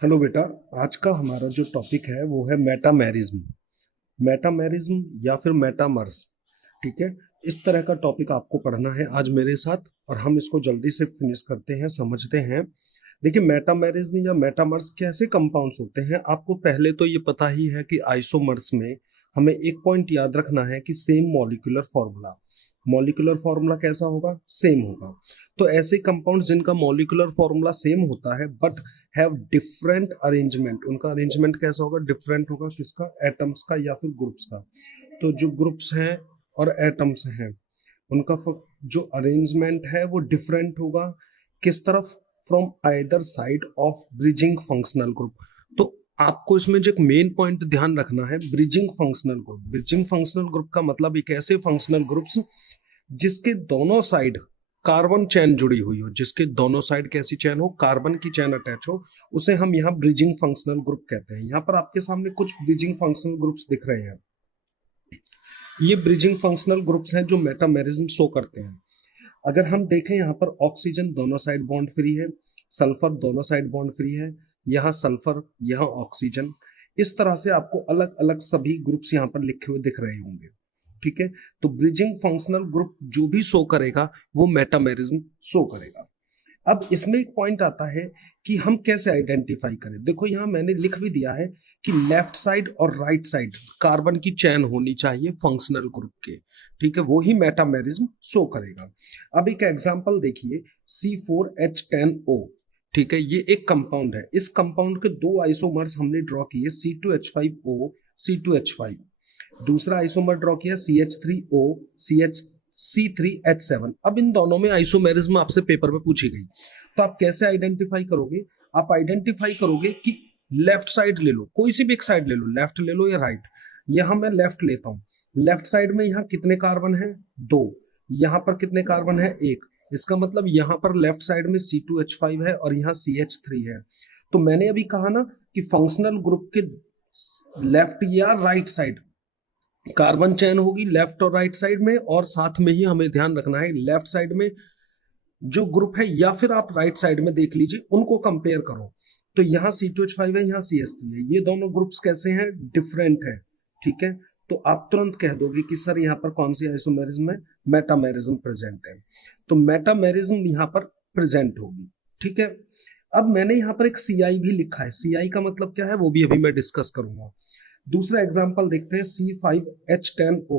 Hello बेटा। आज का हमारा जो टॉपिक है वो है मेटामेरिज्म। मेटामेरिज्म या फिर मेटामर्स। ठीक है। इस तरह का टॉपिक आपको पढ़ना है आज मेरे साथ और हम इसको जल्दी से फिनिश करते हैं, समझते हैं। देखिए, मेटामेरिज्म या मेटामर्स कैसे कंपाउंड्स होते हैं, आपको पहले तो ये पता ही है कि आइसोमर्स में हमें एक पॉइंट याद रखना है कि same molecular formula. Molecular formula कैसा होगा? सेम होगा। तो ऐसे कंपाउंड जिनका मॉलिक्यूलर फॉर्मूला सेम होता है बट हैव डिफरेंट अरेंजमेंट, उनका अरेंजमेंट कैसा होगा? डिफरेंट होगा। किसका? एटम्स का या फिर ग्रुप्स का। तो जो ग्रुप्स हैं और एटम्स हैं उनका जो अरेंजमेंट है वो डिफरेंट होगा। किस तरफ? From either side of bridging functional group. तो आपको इसमें जो एक मेन पॉइंट ध्यान रखना है, bridging functional group. Bridging functional group का मतलब एक ऐसे फंक्शनल ग्रुप्स जिसके दोनों साइड कार्बन चेन जुड़ी हुई हो, जिसके दोनों साइड कैसी चेन हो? कार्बन की चेन अटैच हो, उसे हम यहाँ ब्रिजिंग फंक्शनल ग्रुप कहते हैं। यहाँ पर आपके सामने कुछ ब्रिजिंग फंक्शनल ग्रुप्स दिख रहे हैं। ये ब्रिजिंग फंक्शनल ग्रुप्स हैं जो मेटामेरिज्म शो करते हैं। अगर हम देखें, यहाँ पर ऑक्सीजन दोनों साइड बॉन्ड फ्री है, सल्फर दोनों साइड बॉन्ड फ्री है, यहाँ सल्फर यहाँ ऑक्सीजन। इस तरह से आपको अलग अलग सभी ग्रुप्स यहाँ पर लिखे हुए दिख रहे होंगे। ठीक है। तो ब्रिजिंग फंक्शनल ग्रुप जो भी शो करेगा वो मेटामेरिज्म शो करेगा। अब इसमें एक पॉइंट आता है कि हम कैसे आइडेंटिफाई करें। देखो, यहाँ मैंने लिख भी दिया है कि लेफ्ट साइड और राइट साइड कार्बन की चेन होनी चाहिए फंक्शनल ग्रुप के। ठीक है, वो ही मेटामेरिज्म शो करेगा। अब एक एग्जांपल देखिए, C4H10O। ठीक है, ये एक कंपाउंड है। इस कंपाउंड के दो आइसोमर्स हमने ड्रॉ किए, C2H5O, C2H5। दूसरा आइसोमर ड्रॉ किया CH3O, C3H7। अब इन दोनों में आइसोमेरिज्म आपसे पेपर में पूछी गई, तो आप कैसे आइडेंटिफाई करोगे? आप आइडेंटिफाई करोगे कि लेफ्ट साइड ले लो, कोई सी भी एक साइड ले लो, लेफ्ट ले लो या राइट। यहां मैं लेफ्ट लेता हूं। लेफ्ट साइड में यहां कितने कार्बन है? दो। यहां पर कितने कार्बन है? एक। इसका मतलब यहां पर लेफ्ट साइड में C2H5 है और यहाँ CH3 है। तो मैंने अभी कहा ना कि फंक्शनल ग्रुप के लेफ्ट या राइट साइड कार्बन चेन होगी, लेफ्ट और राइट साइड में। और साथ में ही हमें ध्यान रखना है लेफ्ट साइड में जो ग्रुप है या फिर आप राइट साइड में देख लीजिए, उनको कंपेयर करो। तो यहाँ C2H5 है, यहाँ CH3 है, ये दोनों ग्रुप्स कैसे हैं? डिफरेंट है। ठीक है। तो आप तुरंत कह दोगे कि सर यहाँ पर कौन सी आइसोमेरिज्म है? मेटामेरिज्म प्रेजेंट है। तो मेटामेरिज्म यहाँ पर प्रेजेंट होगी। ठीक है। अब मैंने यहाँ पर एक CI भी लिखा है। CI का मतलब क्या है वो भी अभी मैं डिस्कस करूंगा। दूसरा एग्जाम्पल देखते हैं, C5H10O।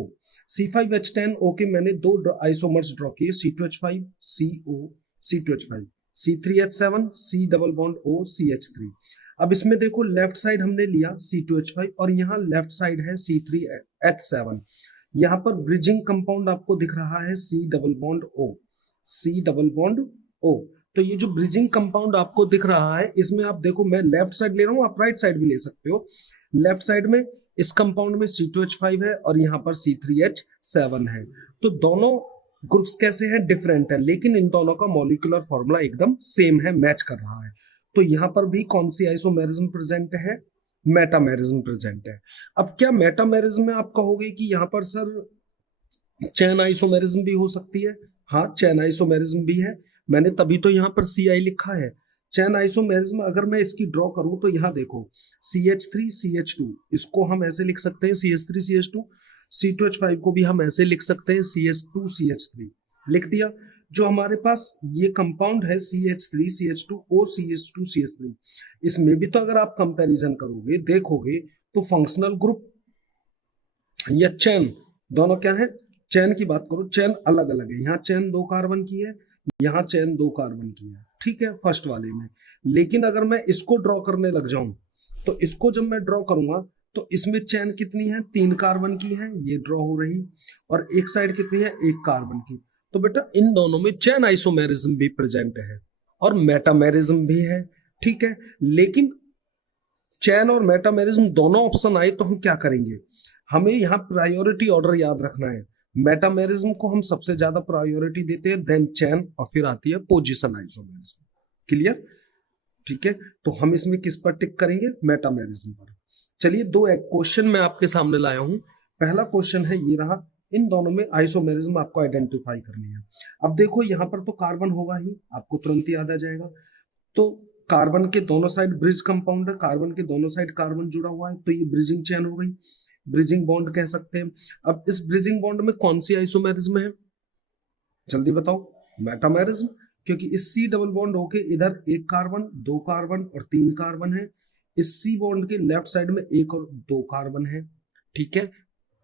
C5H10O के मैंने दो आइसोमर्स ड्रॉ किए, C2H5 CO, C2H5, C3H7 C double bond O CH3। अब इसमें देखो, लेफ्ट साइड हमने लिया C2H5 और यहाँ लेफ्ट साइड है C3H7। यहाँ पर ब्रिजिंग कंपाउंड आपको दिख रहा है C double bond O, C double bond O। तो ये जो ब्रिजिंग कंपाउंड आपको दिख रहा है, इसमें आप देखो, मैं लेफ्ट साइड ले रहा हूँ, आप राइट साइड भी ले सकते हो। लेफ्ट साइड में इस कंपाउंड में C2H5 है और यहाँ पर C3H7 है। तो दोनों ग्रुप्स कैसे हैं? डिफरेंट है, लेकिन इन दोनों का मॉलिक्यूलर फॉर्मूला एकदम सेम है, मैच कर रहा है। तो यहाँ पर भी कौन सी आइसोमेरिज्म प्रेजेंट है? मेटामेरिज्म प्रेजेंट है। अब क्या मेटामेरिज्म में आप कहोगे कि यहाँ पर सर चैन आइसोमेरिज्म भी हो सकती है? हाँ, चैन आइसोमेरिज्म भी है। मैंने तभी तो यहाँ पर CI लिखा है। चैन आइसोमेरिज्म अगर मैं इसकी ड्रॉ करूं तो यहाँ देखो, CH3CH2, इसको हम ऐसे लिख सकते हैं CH3CH2। C2H5 को भी हम ऐसे लिख सकते हैं CH2CH3। लिख दिया। जो हमारे पास ये कंपाउंड है CH3CH2O CH2CH3, इसमें भी तो अगर आप कंपैरिजन करोगे, देखोगे, तो फंक्शनल ग्रुप या चैन दोनों क्या है? चैन की बात करो, चैन अलग अलग है। यहाँ चैन दो कार्बन की है, यहाँ चैन दो कार्बन की है। ठीक है, फर्स्ट वाले में। लेकिन अगर मैं इसको ड्रॉ करने लग जाऊं, तो इसको जब मैं ड्रॉ करूंगा तो इसमें चैन कितनी है? तीन कार्बन की है, ये ड्रॉ हो रही। और एक साइड कितनी है? एक कार्बन की। तो बेटा, इन दोनों में चैन आइसोमेरिज्म भी प्रेजेंट है और मेटामेरिज्म भी है। ठीक है। लेकिन चैन और मेटामेरिज्म दोनों ऑप्शन आए तो हम क्या करेंगे? हमें यहाँ प्रायोरिटी ऑर्डर याद रखना है। मेटामेरिज्म को हम सबसे ज्यादा प्रायोरिटी देते हैं, देन चैन, और फिर आती है पोजिशन आइसोमेरिज्म। क्लियर? ठीक है। तो हम इसमें किस पर टिक करेंगे? मेटामेरिज्म पर। चलिए, दो एक क्वेश्चन मैं आपके सामने लाया हूं। पहला क्वेश्चन है ये रहा, इन दोनों में आइसोमेरिज्म आपको आइडेंटिफाई करनी है। अब देखो, यहां पर तो कार्बन होगा ही, आपको तुरंत याद आ जाएगा। तो कार्बन के दोनों साइड ब्रिज कंपाउंड है, कार्बन के दोनों साइड कार्बन जुड़ा हुआ है, तो ये ब्रिजिंग चेन हो गई, ब्रिजिंग बॉन्ड कह सकते हैं। अब इस ब्रिजिंग बॉन्ड में कौन सी आइसोमेरिज्म है, जल्दी बताओ, मेटामेरिज्म, क्योंकि इस सी डबल बॉन्ड होके इधर एक कार्बन, दो कार्बन और तीन कार्बन है, इस सी बॉन्ड के लेफ्ट साइड में एक और दो कार्बन है, ठीक है,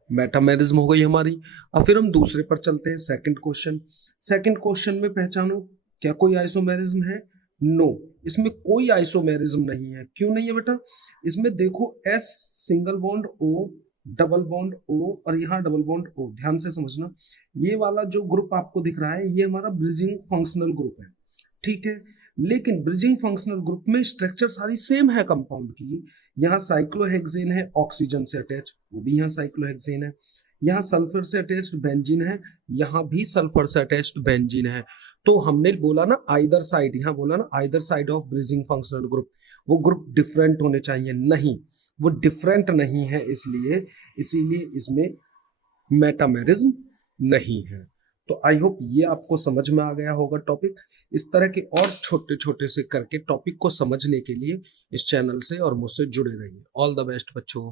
मेटामेरिज्म हो गई हमारी। अब फिर हम दूसरे पर चलते हैं, सेकंड क्वेश्चन। सेकंड क्वेश्चन में पहचानो क्या कोई आइसोमेरिज्म है, नो, इसमें कोई आइसोमेरिज्म नहीं है। क्यों नहीं है बेटा, इसमें देखो S single bond O, double bond O और यहाँ डबल बॉन्ड ओ, ध्यान से समझना, ये वाला जो ग्रुप आपको दिख रहा है ये हमारा ब्रिजिंग फंक्शनल ग्रुप है, ठीक है, लेकिन ब्रिजिंग फंक्शनल ग्रुप में स्ट्रक्चर सारी सेम है कंपाउंड की। यहाँ साइक्लोहेक्सेन है ऑक्सीजन से अटैच, वो भी यहाँ साइक्लोहेक्सेन है, यहाँ सल्फर से अटैच्ड बेंजीन है, यहाँ भी सल्फर से अटैच्ड बेंजीन है। तो हमने बोला ना आइदर साइड, यहाँ बोला ना either side of bridging functional group, वो ग्रुप डिफरेंट होने चाहिए, नहीं वो डिफरेंट नहीं है, इसलिए इसीलिए इसमें मेटामेरिज्म नहीं है। तो आई होप ये आपको समझ में आ गया होगा टॉपिक। इस तरह के और छोटे छोटे से करके टॉपिक को समझने के लिए इस चैनल से और मुझसे जुड़े रहिए। ऑल द बेस्ट बच्चों।